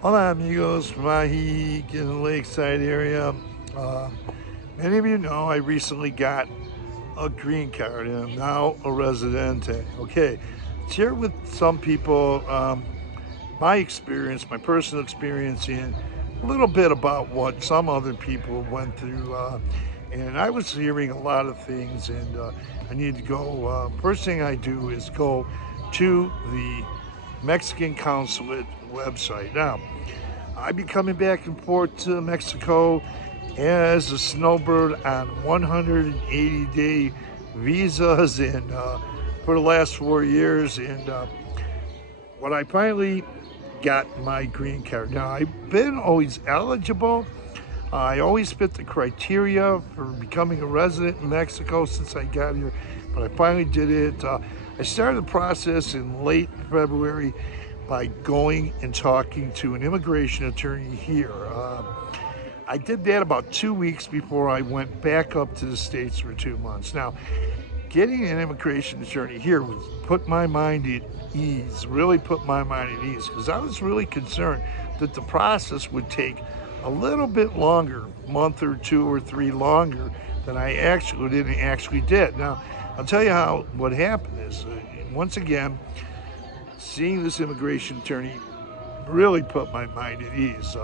Hola amigos from Ajijic in the lakeside area. Uh, Many of you know I recently got a green card and I'm now a residente. Okay, share with some people my experience, my personal experience, and a little bit about what some other people went through. And I was hearing a lot of things, and I need to go. First thing I do is go to the Mexican consulate website. Now, I be coming back and forth to Mexico as a snowbird on 180-day visas and for the last 4 years. And when I finally got my green card, now I've been always eligible. I always fit the criteria for becoming a resident in Mexico since I got here, but I finally did it. I started the process in late February by going and talking to an immigration attorney here. I did that about 2 weeks before I went back up to the States for 2 months. Now, getting an immigration attorney here was put my mind at ease, really put my mind at ease, because I was really concerned that the process would take a little bit longer, month or two or three longer than I actually did. Now, I'll tell you how what happened is once again, seeing this immigration attorney really put my mind at ease.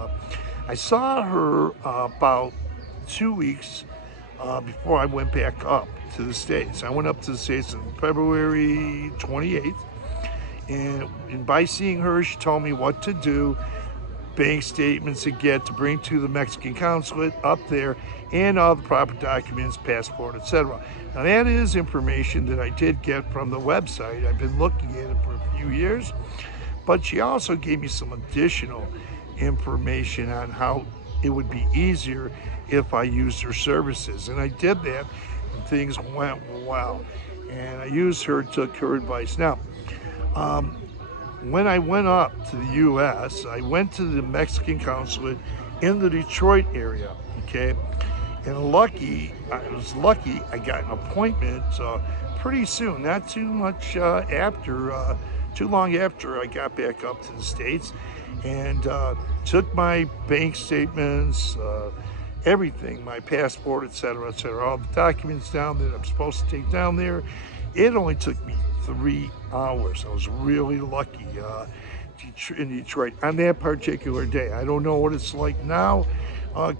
I saw her about 2 weeks before I went back up to the States. I went up to the States on February 28th, and by seeing her, she told me what to do, bank statements to get to bring to the Mexican consulate up there, and all the proper documents, passport, etc. Now, that is information that I did get from the website. I've been looking at it for a few years, but she also gave me some additional information on how it would be easier if I used her services. And I did that, and things went well. And I used her, took her advice. Now, when I went up to the U.S., I went to the Mexican consulate in the Detroit area. Okay, and I was lucky. I got an appointment pretty soon, not too much too long after I got back up to the States, and took my bank statements, everything, my passport, etc., all the documents down that I'm supposed to take down there. It only took me 3 hours. I was really lucky in Detroit on that particular day. I don't know what it's like now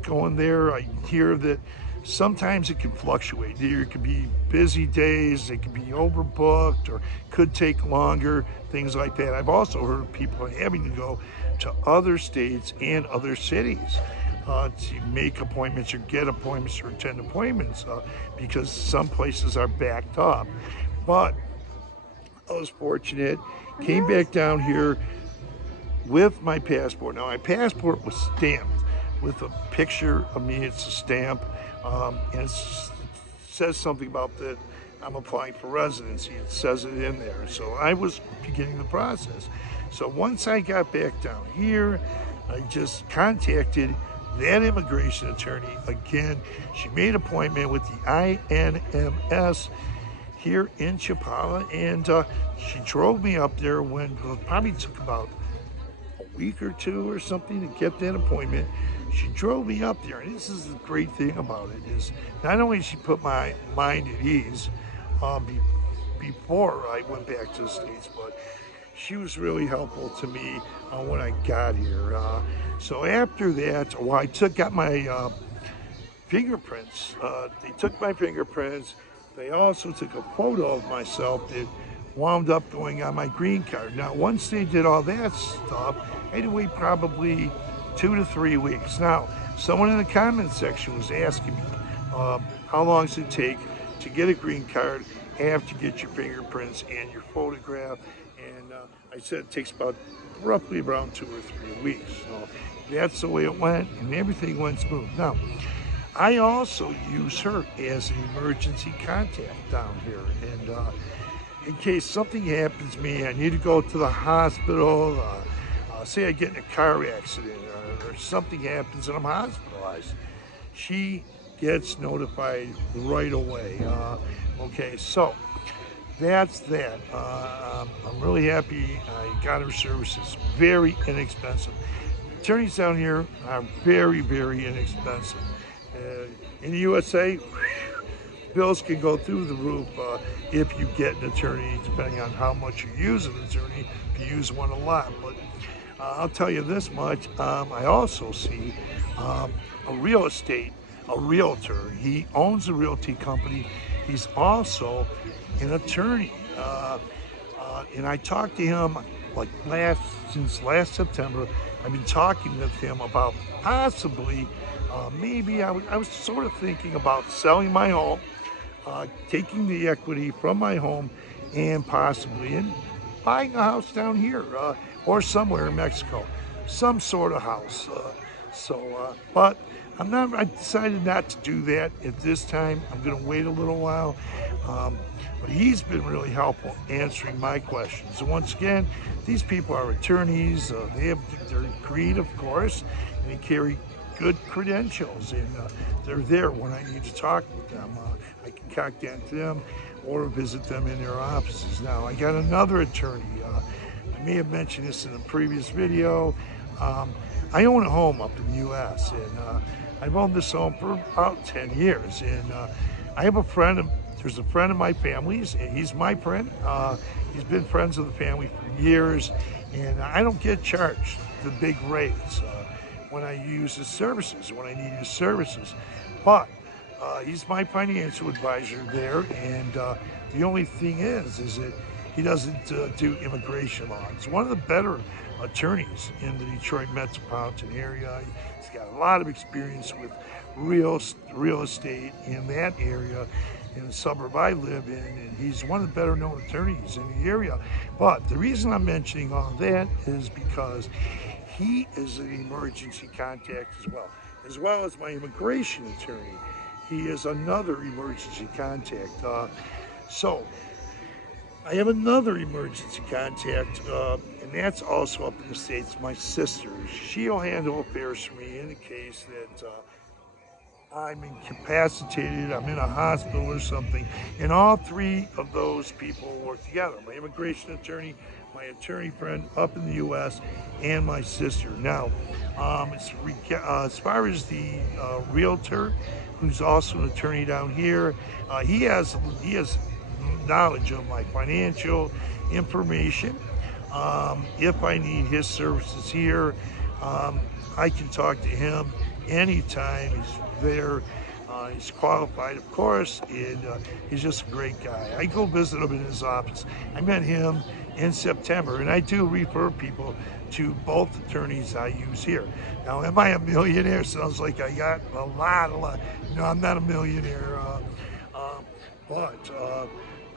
going there. I hear that sometimes it can fluctuate. There could be busy days, it could be overbooked, or could take longer, things like that. I've also heard of people having to go to other states and other cities to make appointments or get appointments or attend appointments because some places are backed up. But I was fortunate, came back down here with my passport. Now, my passport was stamped with a picture of me. It's a stamp, and it says something about that I'm applying for residency. It says it in there. So I was beginning the process. So once I got back down here, I just contacted that immigration attorney again. She made an appointment with the INMS here in Chapala, and she drove me up there when it probably took about a week or two or something to get that appointment. She drove me up there, and this is the great thing about it is not only did she put my mind at ease before I went back to the States, but she was really helpful to me when I got here. So after that, well, got my fingerprints. They took my fingerprints. They also took a photo of myself that wound up going on my green card. Now, once they did all that stuff, I had to wait probably 2 to 3 weeks. Now, someone in the comments section was asking me, how long does it take to get a green card after you get your fingerprints and your photograph? And I said it takes roughly around 2 or 3 weeks. So that's the way it went, and everything went smooth. Now, I also use her as an emergency contact down here. And in case something happens to me, I need to go to the hospital, say I get in a car accident or something happens and I'm hospitalized, she gets notified right away. Okay, so that's that. I'm really happy I got her services. Very inexpensive. attorneys down here are very, very inexpensive. In the USA, bills can go through the roof if you get an attorney, depending on how much you use an attorney. If you use one a lot, but I'll tell you this much: I also see a realtor. He owns a realty company. He's also an attorney, and I talked to him like since last September. I've been talking with him about possibly, maybe I was sort of thinking about selling my home, taking the equity from my home, and possibly buying a house down here or somewhere in Mexico, some sort of house. But I decided not to do that at this time. I'm going to wait a little while. But he's been really helpful answering my questions. So once again, these people are attorneys. They're agreed, of course, and they carry good credentials, and they're there when I need to talk with them. I can contact them or visit them in their offices. Now, I got another attorney. I may have mentioned this in a previous video. I own a home up in the U.S., and I've owned this home for about 10 years. And I have there's a friend of my family's, and he's my friend. He's been friends of the family for years, and I don't get charged the big rates when I use his services, when I need his services. But he's my financial advisor there, and the only thing is that he doesn't do immigration law. He's one of the better attorneys in the Detroit metropolitan area. He's got a lot of experience with real estate in that area, in the suburb I live in, and he's one of the better known attorneys in the area. But the reason I'm mentioning all that is because he is an emergency contact as well as my immigration attorney. He is another emergency contact. So I have another emergency contact, and that's also up in the States, my sister. She'll handle affairs for me in the case that I'm incapacitated, I'm in a hospital or something, and all three of those people work together. My immigration attorney, my attorney friend up in the U.S., and my sister. Now, as far as the realtor, who's also an attorney down here, he has knowledge of my financial information. If I need his services here, I can talk to him anytime. He's there. He's qualified, of course, and he's just a great guy. I go visit him in his office. I met him in September, and I do refer people to both attorneys I use here. Now, am I a millionaire? Sounds like I got a lot. No, I'm not a millionaire, but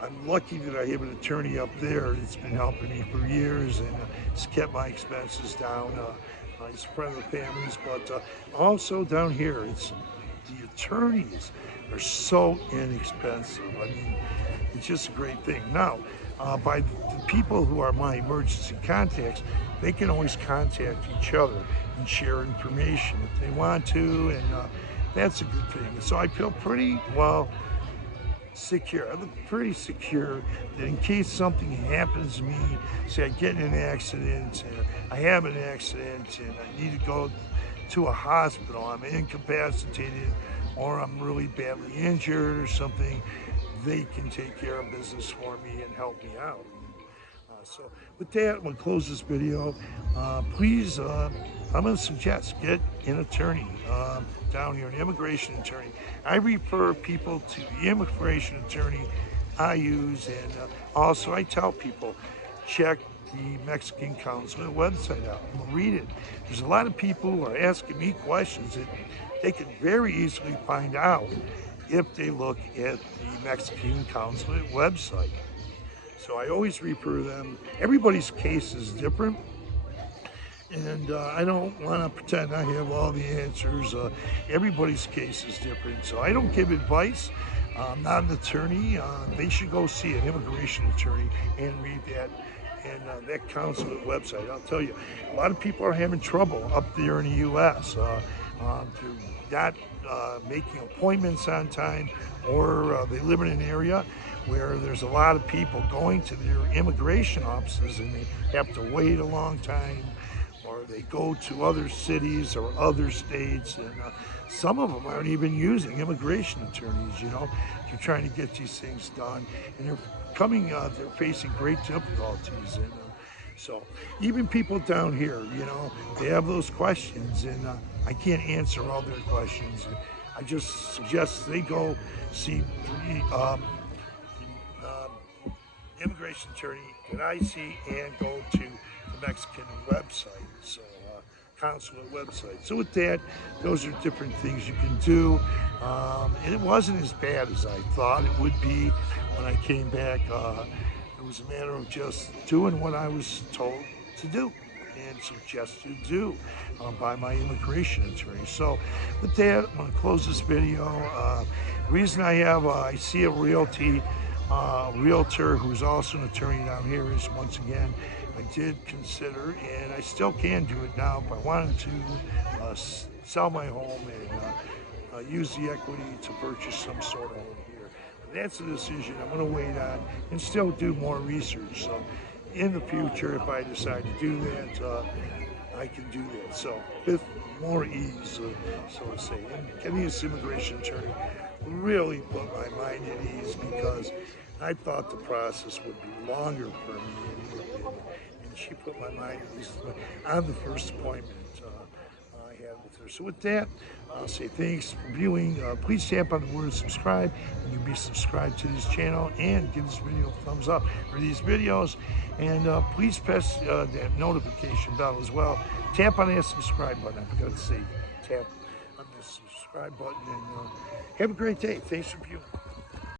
I'm lucky that I have an attorney up there that's been helping me for years, and it's kept my expenses down. He's a friend of the family's, but also down here, the attorneys are so inexpensive. I mean, it's just a great thing. Now, by the people who are my emergency contacts, they can always contact each other and share information if they want to, and that's a good thing. So I feel pretty secure. I'm pretty secure that in case something happens to me, say I get in an accident, I have an accident, and I need to go to a hospital, I'm incapacitated, or I'm really badly injured or something, they can take care of business for me and help me out. So with that, I'm going to close this video. Please, I'm going to suggest get an attorney down here, an immigration attorney. I refer people to the immigration attorney I use, and also I tell people, check the Mexican consulate website out and read it. There's a lot of people who are asking me questions that they can very easily find out if they look at the Mexican consulate website. So I always refer them. Everybody's case is different, and I don't want to pretend I have all the answers. Everybody's case is different, so I don't give advice. I'm not an attorney. They should go see an immigration attorney and read that and that consulate website. I'll tell you, a lot of people are having trouble up there in the U.S. Through not making appointments on time, or they live in an area where there's a lot of people going to their immigration offices and they have to wait a long time, or or they go to other cities or other states, and some of them aren't even using immigration attorneys. They're trying to get these things done, and they're facing great difficulties, and so even people down here, they have those questions, and I can't answer all their questions. I just suggest they go see immigration attorney that I see, and go to the Mexican website, so consulate website. So with that, those are different things you can do. And it wasn't as bad as I thought it would be when I came back. It was a matter of just doing what I was told to do and suggested to do by my immigration attorney. So with that, I'm going to close this video. The reason I see a realtor who's also an attorney down here is, once again, I did consider, and I still can do it now, if I wanted to sell my home and use the equity to purchase some sort of home here. But that's a decision I'm going to wait on and still do more research. So in the future, if I decide to do that, I can do that. So with more ease, so to say. And getting this immigration attorney really put my mind at ease, because I thought the process would be longer for me, and she put my mind at ease on the first appointment I had with her. So with that, I'll say thanks for viewing. Please tap on the word subscribe, and you'll be subscribed to this channel, and give this video a thumbs up for these videos, and please press that notification bell as well. Tap on that subscribe button. I forgot to say, tap on the subscribe button, and have a great day. Thanks for viewing.